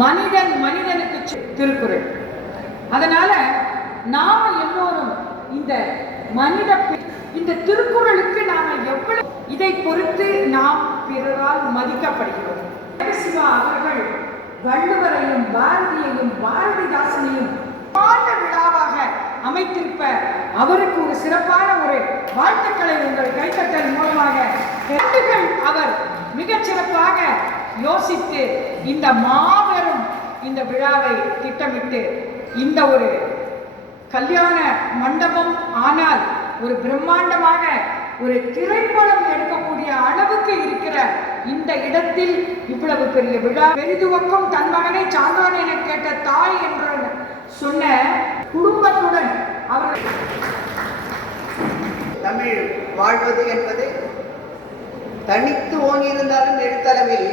மனிதன் மனிதனுக்கு திருக்குறள். அதனால நாம எல்லோரும் இந்த திருக்குறளுக்கு நாம எவ்வளவு இதை பொறுத்து நாம் பிறரால் மதிக்கப்படுகிறோம். சிவா அவர்கள் வள்ளுவரையும் பாரதியையும் பாரதிதாசனையும் விழாவாக அமைத்திருப்ப அவருக்கு ஒரு சிறப்பான ஒரு வாழ்த்துக்களை உங்கள் கைத்தட்டல் மூலமாக அவர் மிகச் சிறப்பாக யோசித்து இந்த மாபெரும் இந்த விழாவை திட்டமிட்டு இந்த ஒரு கல்யாண மண்டபம் ஆனால் ஒரு பிரம்மாண்டமாக ஒரு திரைப்படம் எடுக்கக்கூடிய அளவுக்கு இருக்கிற இந்த இடத்தில் இவ்வளவு பெரிய விழா பெரிதுவக்கும் தன் மகனை சான்றோன் என கேட்ட தாய் என்று சொன்ன குடும்பத்துடன் அவர்கள் தமிழ் வாழ்வது என்பது தனித்து ஓங்கியிருந்தாலும் எழுத்தளவில்